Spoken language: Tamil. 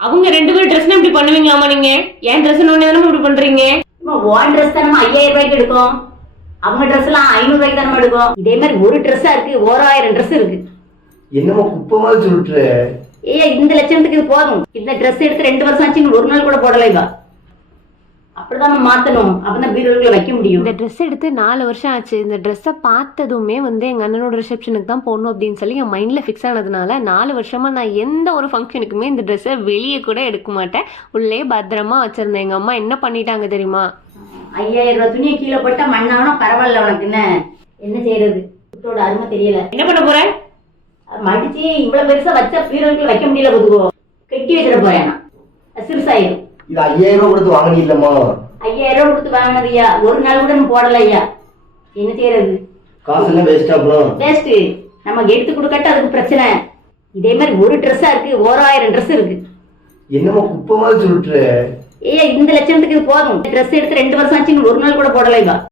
அவங்க 2 பேரும் ட்ரெஸ் இப்படி பண்ணுவீங்களாமா நீங்க? என் ட்ரெஸ் தானே இப்படி பண்றீங்க? ஓன் ட்ரெஸ் தானே 5000 ரூபாய்க்கு எடுக்கும், அவங்க ட்ரெஸ் எல்லாம் 500 ரூபாய்க்கு தானே எடுக்கும். இதே மாதிரி ஒரு ட்ரெஸ்ஸா இருக்கு, 1000 ட்ரெஸ் இருக்கு. என்னமா குப்பமா சொல்ற? இந்த லட்சத்துக்கு இது போதும். இந்த ட்ரெஸ் எடுத்து 2 வருஷம் ஆச்சு, ஒரு நாள் கூட போடல. இவ அப்படிதான் மாத்தணும், அப்பதான் பீரோக்குள்ள வைக்க முடியும். இந்த ட்ரெஸ் எடுத்து 4 வருஷம் ஆச்சு. இந்த ட்ரெஸ்ஸை பார்த்ததுமே எங்க அண்ணனோட ரிசப்ஷனுக்கு தான் போடணும் அப்படின்னு சொல்லி என் மைண்ட்ல ஃபிக்ஸ் ஆனதுனால 4 வருஷமா நான் எந்த ஒரு ஃபங்க்ஷனுக்குமே இந்த ட்ரெஸ்ஸை வெளியே கூட எடுக்க மாட்டேன். உள்ளே பத்திரமா வச்சிருந்தேன். எங்க அம்மா என்ன பண்ணிட்டாங்க தெரியுமா? 5000 ரூபாய் துணியை கீழே போட்டா மண்ணாவனா பரவாயில்ல, உனக்கு என்ன செய்யறது? குட்டோட அருமை தெரியல. என்ன பண்ண போறேன்? மடிச்சு இவ்வளவு பெருசா வச்சா பீரோக்குள்ள வைக்க முடியல. பொதுவோ கட்டி வச்சிட போறேன், சிறுசாயிரும். இது 5000 ரூபாய் கொடுத்து வாங்கினீ இல்லம்மா? 5000 ரூபாய் கொடுத்து வாங்கினது ஐயா, ஒரு நாள் கூட போடல ஐயா. என்ன செய்யறது? காசு எல்லாம் வேஸ்டா போடும். வேஸ்ட். நம்ம எடுத்து கொடுக்கட்ட அதுக்கு பிரச்சனை. இதே மாதிரி ஒரு ட்ரெஸ்ஸா இருக்கு, 1000 ட்ரெஸ் இருக்கு. என்னமா குப்பமா சொல்ற? இந்த லட்சத்துக்கு இது போதும். ட்ரெஸ் எடுத்து 2 வருஷம் ஆச்சு, ஒரு நாள் கூட போடல.